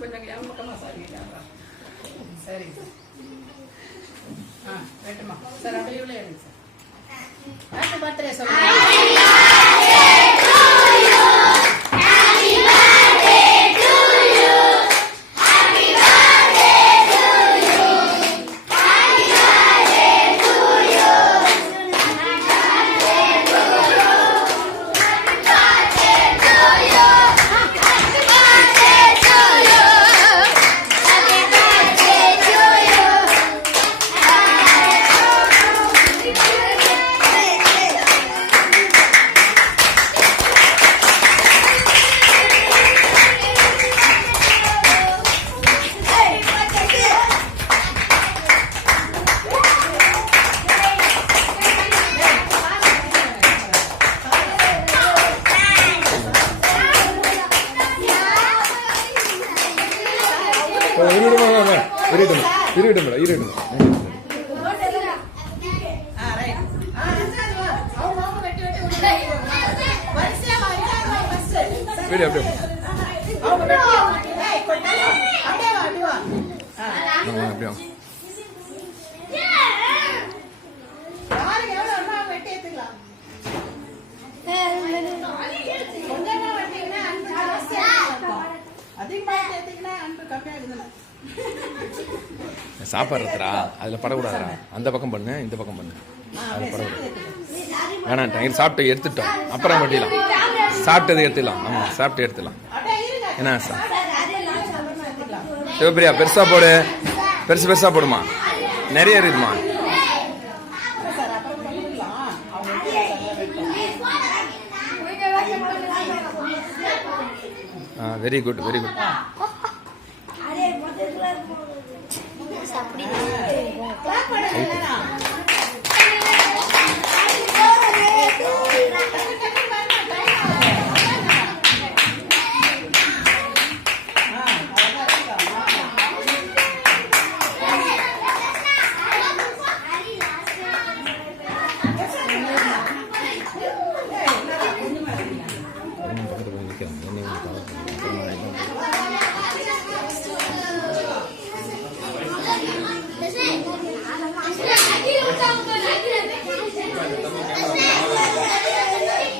கொஞ்சம் பக்கமா சாரி சரி ரைட்டுமா சார் அப்படியே இவ்வளோ எடுங்க சார் ஹாப்பி பர்த்டே சொல்லுங்க சாப்பிட்றதுரா அதில் படக்கூடாதுரா. அந்த பக்கம் பண்ணு, இந்த பக்கம் பண்ணு. அது படக்கூடாது. வேணாம், சாப்பிட்டு எடுத்துட்டோம். அப்புறம் வெட்டிடலாம். சாப்பிட்டது எடுத்துக்கலாம். ஆமாம், சாப்பிட்டு எடுத்துக்கலாம். என்ன சார் சிவப்பிரியா, பெருசாக போடு. பெருசாக போடுமா. நிறைய இருக்குமா. Very good, very good.